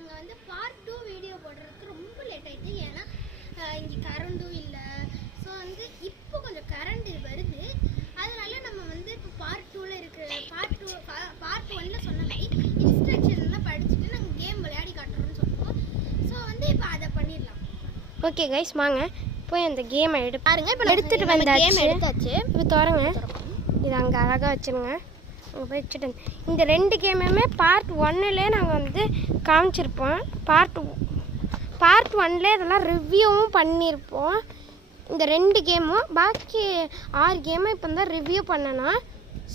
நாங்கள் வந்து part 2 video போடுறதுக்கு ரொம்ப லேட் ஆகிட்டு. ஏன்னா இங்கே கரண்டும் இல்லை. ஸோ வந்து இப்போ கொஞ்சம் கரண்ட் வருது. அதனால நம்ம வந்து இப்போ பார்ட் 2ல் இருக்கிற பார்ட் 1ல் சொன்ன மாதிரி இன்ஸ்ட்ரக்ஷன்லாம் படிச்சுட்டு நாங்கள் கேம் விளையாடி காட்டுறோம்னு சொல்லுவோம். ஸோ வந்து இப்போ அதை பண்ணிடலாம். ஓகே கைஸ், வாங்க போய் அந்த கேமை பாருங்க. இப்போ எடுத்துகிட்டு வந்தாச்சு. கேம் எடுத்தாச்சு. இப்போ திறங்க. இது அங்கே அழகாக வச்சுருங்க. அங்கே போய் வச்சுட்டு இந்த 2 கேமுமே பார்ட் 1லே நாங்கள் வந்து காமிச்சிருப்போம். பார்ட் 1லே இதெல்லாம் ரிவ்யூவும் பண்ணியிருப்போம். இந்த 2 கேமும் பாக்கி 6 கேமும் இப்போ தான் ரிவ்யூ பண்ணணும்.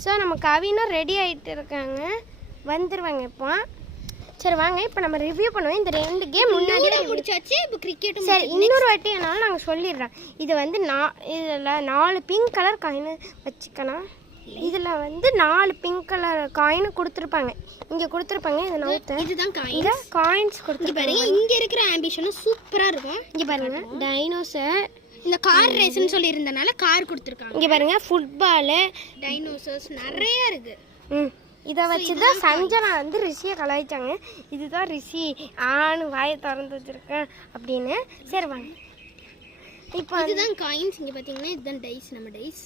ஸோ நம்ம கவினும் ரெடி ஆகிட்டு இருக்காங்க, வந்துடுவாங்க இப்போ. சரி வாங்க இப்போ நம்ம ரிவ்யூ பண்ணுவோம். இந்த 2 கேம் முன்னாடி முடிச்சாச்சு. இப்போ கிரிக்கெட். சரி, இன்னொரு வாட்டி என்னால் நாங்கள் சொல்லிடுறேன். இது வந்து இதில் 4 பிங்க் கலர் காயின் வச்சுக்கணும். இதில் வந்து 4 பிங்க் கலர் காயின் கொடுத்துருப்பாங்க. இங்கே கொடுத்துருப்பாங்க. இதை நவுத்த இதுதான் காயின்ஸ் கொடுத்துருப்பாங்க. இங்கே இருக்கிற ஆம்பிஷனும் சூப்பராக இருக்கும். இங்கே பாருங்க, டைனோசர். இந்த கார் ரேஸ்ன்னு சொல்லியிருந்தனால கார் கொடுத்துருக்காங்க. இங்கே பாருங்க, ஃபுட்பாலு, டைனோசர்ஸ் நிறைய இருக்கு. இதை வச்சு தான் சஞ்சனா வந்து ரிஷியை கலாய்ச்சாங்க. இதுதான் ரிஷி ஆணு வாயை திறந்து வச்சுருக்கேன் அப்படின்னு. சரி வாங்க இப்போ இதுதான் காயின்ஸ். இங்கே பார்த்தீங்கன்னா இதுதான் டைஸ். நம்ம டைஸ்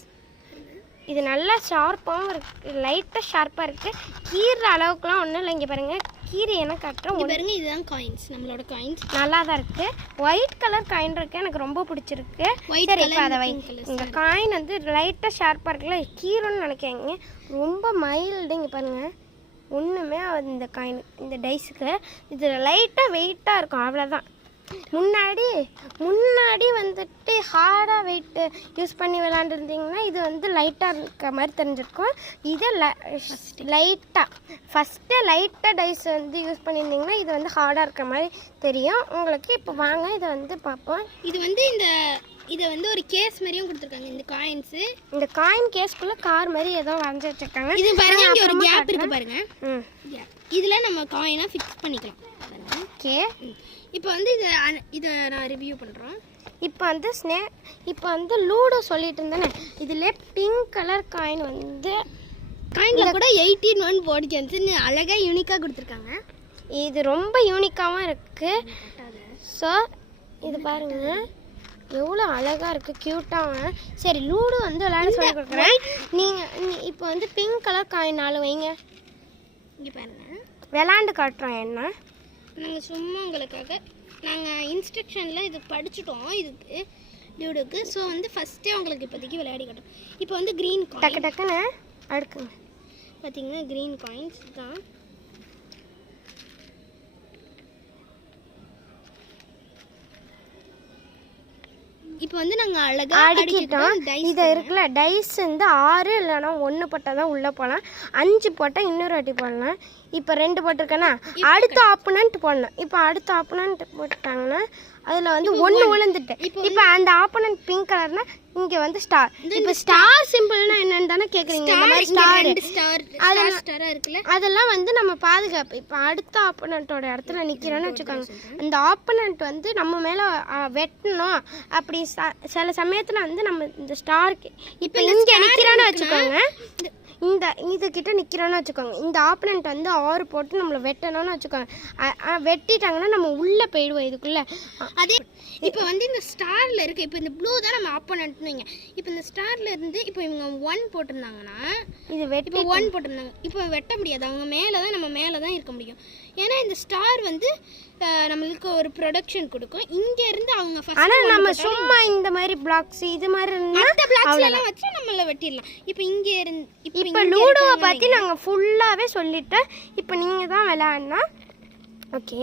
இது நல்லா ஷார்ப்பாகவும் இருக்குது, லைட்டாக ஷார்ப்பாக இருக்குது. கீரை அளவுக்குலாம் ஒன்றும் இல்லை. இங்கே பாருங்கள், கீரை என்ன கட்டுறோம் பாருங்க. இதுதான் காயின்ஸ், நம்மளோட காயின்ஸ். நல்லா தான் இருக்குது. ஒயிட் கலர் காயின் இருக்குது, எனக்கு ரொம்ப பிடிச்சிருக்கு. சரி இப்போ அதை இந்த காயின் வந்து லைட்டாக ஷார்ப்பாக இருக்குல்ல, கீரைன்னு நினைக்காங்க. ரொம்ப மைல்டு. இங்கே பாருங்கள், ஒன்றுமே இந்த காயின் இந்த டைஸுக்கு இது லைட்டாக வெயிட்டாக இருக்கும், அவ்வளோதான். முன்னாடி வந்துட்டு ஹார்டாக வெயிட்டு யூஸ் பண்ணி விளாண்டுருந்தீங்கன்னா இது வந்து லைட்டாக இருக்க மாதிரி தெரிஞ்சிருக்கும். இது ஃபஸ்ட்டு லைட்டாக டைஸ் வந்து யூஸ் பண்ணியிருந்தீங்கன்னா இது வந்து ஹார்டாக இருக்கிற மாதிரி தெரியும் உங்களுக்கு. இப்போ வாங்க இதை வந்து பார்ப்போம். இது வந்து இதை வந்து ஒரு கேஸ் மாதிரியும் கொடுத்துருக்காங்க. இந்த காயின்ஸு, இந்த காயின் கேஸ்க்குள்ளே கார் மாதிரி ஏதோ வரைஞ்சி வச்சுருக்காங்க. இது பாருங்க, இங்கே ஒரு கேப் இருக்குது பாருங்க. இதில் நம்ம காயினாக ஃபிக்ஸ் பண்ணிக்கலாம். ஓகே, இப்போ வந்து இதை நான் ரிவ்யூ பண்ணுறோம். இப்போ வந்து லூடோ சொல்லிட்டு இருந்தேனே, இதில் பிங்க் கலர் காயின் வந்து காயினில் கூட 18 போர்டு கேம்ஸ்ன்னு அழகாக யூனிக்காக கொடுத்துருக்காங்க. இது ரொம்ப யூனிக்காகவும் இருக்குது. ஸோ இது பாருங்கள் எவ்வளோ அழகாக இருக்குது, க்யூட்டாக. சரி, லூடோ வந்து விளையாட சொல்லி கொடுக்குறேன். நீங்கள் இப்போ வந்து பிங்க் கலர் காயின் 4 வைங்க. இங்கே பாருங்கள், விளாண்டு காட்டுறோம். என்ன நாங்கள் சும்மா உங்களுக்காக நாங்கள் இன்ஸ்ட்ரக்ஷனில் இது படிச்சுட்டோம் இதுக்கு லூடோக்கு. ஸோ வந்து ஃபஸ்ட்டே உங்களுக்கு இப்போதைக்கு விளையாடி காட்டும். இப்போ வந்து க்ரீன் காயின் டக்குன்னு அடுக்குங்க. பார்த்தீங்கன்னா க்ரீன் காயின்ஸ் தான். இப்போ வந்து நாங்கள் அழகாக அடிக்கிட்டோம். இது இருக்குல்ல, டைஸ் வந்து 6 இல்லைனா 1 போட்டால் தான் உள்ளே போகலாம். 5 போட்டால் இன்னொரு வாட்டி போடலாம். இப்போ 2 போட்டிருக்கேன்னா அடுத்த ஆப்போனண்ட் போடணும். இப்போ அடுத்த ஆப்போனண்ட் போட்டாங்கன்னா அதில் வந்து 1 விழுந்துட்டு, இப்போ அந்த ஆப்போனண்ட் பிங்க் கலர்னா இங்கே வந்து ஸ்டார். இப்போ ஸ்டார் சிம்பிள்னா என்னன்னு தானே கேட்குறீங்க. இந்த மாதிரி அதெல்லாம் வந்து நம்ம பாதுகாப்பு. இப்போ அடுத்த ஆப்போனண்ட்டோட இடத்துல நிற்கிறோன்னு வச்சுக்கோங்க, அந்த ஆப்போனண்ட் வந்து நம்ம மேலே வெட்டணும். அப்படி சில சமயத்தில் வந்து நம்ம இந்த ஸ்டாருக்கு இப்போ இங்கே நிற்கிறோன்னு வச்சுக்கோங்க, இந்த இதுக்கிட்ட நிற்கிறோன்னு வச்சுக்கோங்க, இந்த ஆப்போனண்ட் வந்து 6 போட்டு நம்மளை வெட்டணும்னு வச்சுக்கோங்க. வெட்டிட்டாங்கன்னா நம்ம உள்ளே போயிடுவோம் இதுக்குள்ளே. அதே இப்போ வந்து இந்த ஸ்டாரில் இருக்குது. இப்போ இந்த ப்ளூ தான் நம்ம ஆப்போனண்ட்னு வைங்க. இப்போ இந்த ஸ்டாரில் இருந்து இப்போ இவங்க 1 போட்டிருந்தாங்கன்னா இது இப்போ 1 போட்டிருந்தாங்க. இப்போ வெட்ட முடியாது, அவங்க மேலே தான், நம்ம மேலே தான் இருக்க முடியும். ஏன்னா இந்த ஸ்டார் வந்து நம்மளுக்கு ஒரு ப்ரொடக்ஷன் கொடுக்கும். இங்கே இருந்து அவங்க ஆனால் நம்ம சும்மா இந்த மாதிரி பிளாக்ஸ் இது மாதிரி பிளாக்ஸ்லாம் வச்சு நம்மள வெட்டிடலாம். இப்போ இங்கே இருந்து இப்போ லூடோவை பற்றி நாங்கள் ஃபுல்லாகவே சொல்லிட்டோம். இப்போ நீங்கள் தான் விளையாடனா. ஓகே,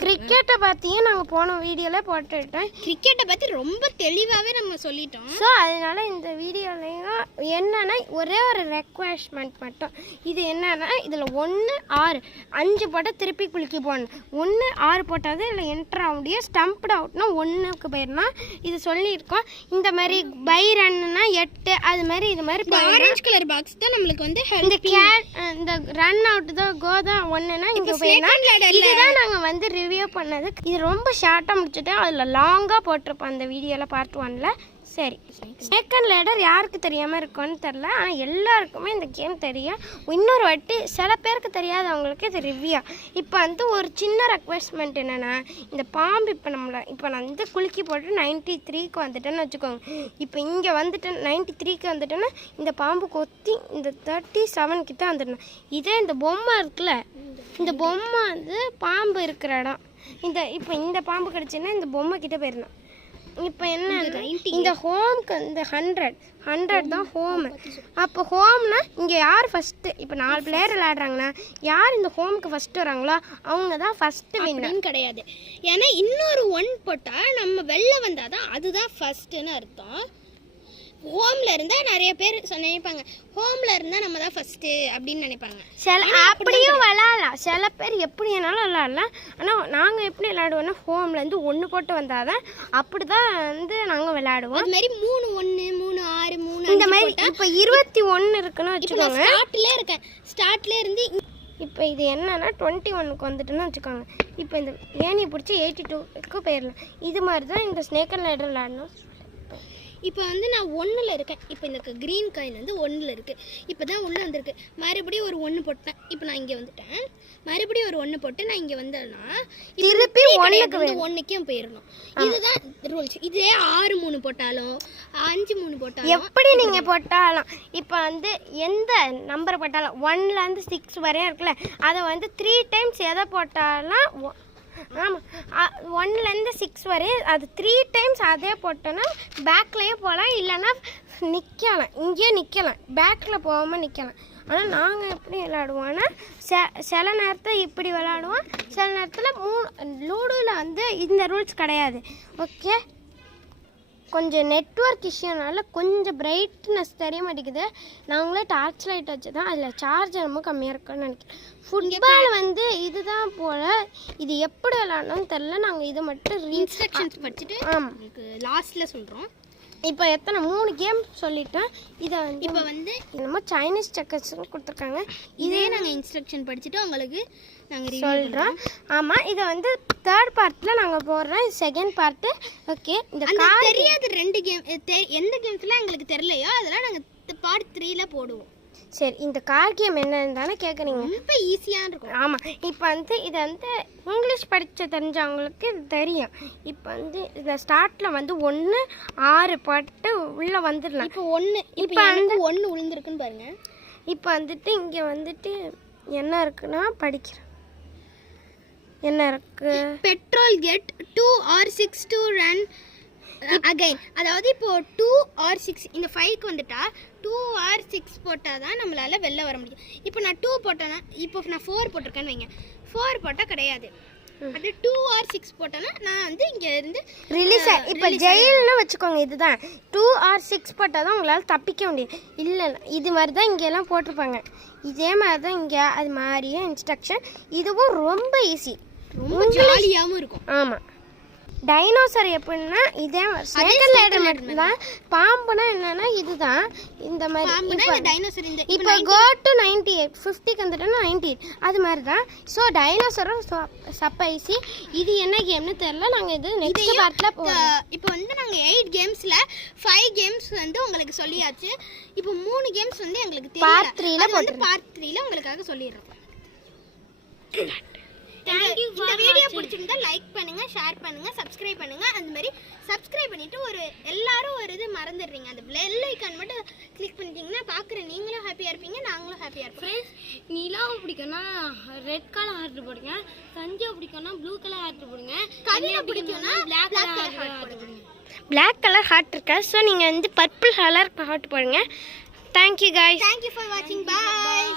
கிரிக்கெட்டை பற்றியும் நாங்கள் போன வீடியோவில் போட்டுட்டோம். கிரிக்கெட்டை பற்றி ரொம்ப தெளிவாகவே நம்ம சொல்லிட்டோம். ஸோ அதனால் இந்த வீடியோலையும் என்னென்னா ஒரே ஒரு ரெக்வெஸ்ட்மெண்ட் மட்டும். இது என்னென்னா இதில் 1 6 5 போட்டால் திருப்பி குலுக்கி போடணும். 1 6 போட்டால் இல்லை என்ட்ரு ஆக முடியும். ஸ்டம்ப்டு அவுட்னா 1க்கு போயிடணும். இது சொல்லியிருக்கோம். இந்த மாதிரி பை ரன்னுனா 8 அது மாதிரி இது மாதிரி ஆரஞ்சு கலர் பாக்ஸ் தான் நம்மளுக்கு வந்து இந்த ரன் அவுட் தான் கோ தான் 1னா இங்கே போயிடலாம். இதுதான் நாங்கள் வந்து ரிவ்யூ பண்ணது. இது ரொம்ப ஷார்ட்டாக முடிச்சுட்டேன். அதில் லாங்காக போட்டிருப்போம் அந்த வீடியோவில் பார்ட் 1ல். சரி, ஸ்னேக் அண்ட் லேடர் யாருக்கு தெரியாமல் இருக்கும்னு தெரில, ஆனால் எல்லாருக்குமே இந்த கேம் தெரியும். இன்னொரு வாட்டி சில பேருக்கு தெரியாதவங்களுக்கு இது ரிவ்யூ. இப்போ வந்து ஒரு சின்ன ரெக்வெஸ்ட்மெண்ட் என்னென்னா, இந்த பாம்பு இப்போ நான் வந்து குலுக்கி போட்டு 93க்கு வந்துட்டேன்னு வச்சுக்கோங்க. இப்போ இங்கே வந்துட்டு 93க்கு வந்துட்டேன்னா இந்த பாம்பு கொத்தி இந்த 37 கிட்ட வந்துடணும். இதே இந்த பொம்மை இருக்குல்ல, இந்த பொம்மை வந்து பாம்பு இருக்கிற இடம், இப்போ இந்த பாம்பு கிடச்சுன்னா இந்த பொம்மை கிட்ட போயிடணும். இப்போ என்ன, இந்த ஹோம்க்கு இந்த 100 தான் ஹோமு. அப்போ ஹோம்னா இங்கே யார் ஃபஸ்ட்டு, இப்போ 4 பிளேயர் விளையாடுறாங்கன்னா யார் இந்த ஹோமுக்கு ஃபஸ்ட்டு வராங்களோ அவங்க தான் ஃபஸ்ட்டு வின்னு கிடையாது. ஏன்னா இன்னொரு 1 போட்டால் நம்ம வெளில வந்தால் தான் அதுதான் ஃபஸ்ட்டுன்னு அர்த்தம். ஹோமில் இருந்தால் நிறைய பேர் நினைப்பாங்க, ஹோமில் இருந்தால் நம்ம தான் ஃபஸ்ட்டு அப்படின்னு நினைப்பாங்க. சில அப்படியும் விளாட்லாம், சில பேர் எப்படி வேணாலும் விளாட்லாம். ஆனால் நாங்கள் எப்படி விளாடுவோம்னா ஹோம்லேருந்து 1 போட்டு வந்தால் தான் அப்படி தான் வந்து நாங்கள் விளாடுவோம். அது மாதிரி 3 1 3 6 3 இந்த மாதிரி. இப்போ 21 இருக்குன்னு வச்சுக்கோங்க. ஸ்டார்ட்லேயே இருந்து இப்போ இது என்னன்னா 21க்கு வந்துட்டுன்னு வச்சுக்கோங்க. இப்போ இந்த ஏணியை பிடிச்சி 82க்கு போயிடலாம். இது மாதிரி தான் இந்த ஸ்னேக் அண்ட் லேடர் விளாடணும். இப்போ வந்து நான் 1ல் இருக்கேன். இப்போ இந்த க்ரீன் காயின் வந்து 1ல் இருக்குது. இப்போ தான் உள்ளே வந்திருக்கு. மறுபடியும் ஒரு 1 போட்டேன். இப்போ நான் இங்கே வந்துட்டேன். மறுபடியும் ஒரு 1 போட்டு நான் இங்கே வந்தேன்னா திருப்பி 1க்கும் போயிடணும். இதுதான் ரூல்ஸ். இதே 6 3 போட்டாலும் 5 3 போட்டாலும் எப்படி நீங்கள் போட்டாலும், இப்போ வந்து எந்த நம்பர் போட்டாலும் 1லேருந்து 6 வரையும் இருக்குல்ல, அதை வந்து 3 டைம்ஸ் எதை போட்டாலும், ஆமாம் 1லேருந்து 6 வரையும் அது 3 டைம்ஸ் அதே போட்டோன்னா பேக்லேயே போகலாம், இல்லைன்னா நிற்கலாம், இங்கேயே நிற்கலாம், பேக்கில் போகாமல் நிற்கலாம். ஆனால் நாங்கள் எப்படி விளாடுவோன்னா சில நேரத்தில் இப்படி விளாடுவோம், சில நேரத்தில் லூடோவில் வந்து இந்த ரூல்ஸ் கிடையாது. ஓகே, கொஞ்சம் நெட்வொர்க் இஷ்யூனால கொஞ்சம் பிரைட்னஸ் தெரிய மாட்டேங்குது. நாங்களே டார்ச் லைட் வச்சு தான், அதில் சார்ஜர் ரொம்ப கம்மியாக இருக்குன்னு நினைக்கிறேன். ஃபுட்பால் வந்து இதுதான் போல், இது எப்படி விளாடணும்னு தெரில. நாங்கள் இதை மட்டும் இன்ஸ்ட்ரக்ஷன்ஸ் படிச்சுட்டு உங்களுக்கு லாஸ்ட்டில் சொல்கிறோம். இப்போ எத்தனை 3 கேம் சொல்லிட்டேன். இதை வந்து இப்போ வந்து என்னமோ சைனீஸ் செக்கர்ஸ் கொடுத்துருக்காங்க. இதே நாங்கள் இன்ஸ்ட்ரக்ஷன் படிச்சுட்டு உங்களுக்கு நாங்கள் சொல்கிறோம். ஆமாம், இதை வந்து 3rd பார்ட்டில் நாங்கள் போடுறோம். இது 2nd பார்ட்டு. ஓகே, இந்த தெரியாத 2 கேம் எந்த கேம்ஸ்லாம் எங்களுக்கு தெரியலையோ அதெல்லாம் நாங்கள் பார்ட் 3ல் போடுவோம். சரி, இந்த கார் கேம் என்னன்னு தானே கேட்குறீங்க? ரொம்ப ஈஸியாக இருக்கும். ஆமாம், இப்போ வந்து இது வந்து இங்கிலீஷ் படித்த தெரிஞ்சவங்களுக்கு இது தெரியும். இப்போ வந்து இந்த ஸ்டார்ட்டில் வந்து 1 6 போட்டு உள்ளே வந்துடலாம். இப்போ 1 இப்போ வந்து 1 விழுந்துருக்குன்னு பாருங்கள். இப்போ வந்துட்டு இங்கே வந்துட்டு என்ன இருக்குன்னா படிக்கிறேன். என்ன இருக்கு? Petrol get 2 or 6 to run again. அதாவது இப்போ 2 or 6 இந்த 5க்கு வந்துட்டா 2 or 6 போட்டால் தான் நம்மளால வெளில வர முடியும். இப்போ நான் 2 போட்டேன்னா, இப்போ நான் 4 போட்டிருக்கேன்னு வைங்க, 4 போட்டால் கிடையாது. அது 2 or 6 போட்டேன்னா நான் வந்து இங்கே இருந்து ரிலீஸ். இப்போ ஜெயில்னு வச்சுக்கோங்க. இதுதான் 2 or 6 போட்டால் தான் உங்களால் தப்பிக்க முடியும். இல்லை, இது மாதிரி தான் இங்கெல்லாம் போட்டிருப்பாங்க. இதே மாதிரி தான் இங்கே அது மாதிரியே இன்ஸ்ட்ரக்ஷன். இதுவும் ரொம்ப ஈஸி, ரொம்ப ஜாலியாகவும் இருக்கும். ஆமாம். டைனோசர் எப்படின்னா இதே ஸ்னேக் அண்ட் லேடர் மட்டும்தான். பாம்புனா என்னன்னா இதுதான் இந்த மாதிரி. டைனோசர் இப்போ கோ டு 98 50க்கு வந்துட்டோன்னா 98 அது மாதிரி தான். ஸோ டைனோசரும் சப்பைசி. இது என்ன கேம்னு தெரியல, நாங்கள் இது நெக்ஸ்ட் பார்ட்டில் போவோம். இப்போ வந்து நாங்கள் 8 கேம்ஸில் 5 கேம்ஸ் வந்து உங்களுக்கு சொல்லியாச்சு. இப்போ 3 கேம்ஸ் வந்து எங்களுக்கு பார்ட் 3ல வந்து பார்ட் 3ல உங்களுக்காக சொல்லிடுறோம். இந்த வீடியோ பிடிச்சிருந்தா லைக் பண்ணுங்க, ஷேர் பண்ணுங்க, சப்ஸ்கிரைப் பண்ணுங்க. அந்த மாதிரி சப்ஸ்கிரைப் பண்ணிட்டு எல்லாரும் ஒரு இது மறந்துடுறீங்க, அந்த பெல் ஐகான் மட்டும் கிளிக் பண்ணிட்டீங்கன்னா பார்க்குற நீங்களும் ஹாப்பியாக இருப்பீங்க, நாங்களும் ஹாப்பியாக இருப்போம். நிலாவை பிடிக்கும்னா ரெட் கலர் ஹார்ட் போடுங்க, சஞ்சய் பிடிக்கும்னா ப்ளூ கலர் ஹார்ட் போடுங்க, கவினை பிடிக்கும்னா பிளாக் கலர் ஹார்ட் போடுங்க. பிளாக் கலர் ஹார்ட் இருக்கா, ஸோ நீங்கள் வந்து பர்பிள் கலர் ஹார்ட் போடுங்க. Thank you guys. Thank you for watching. Bye.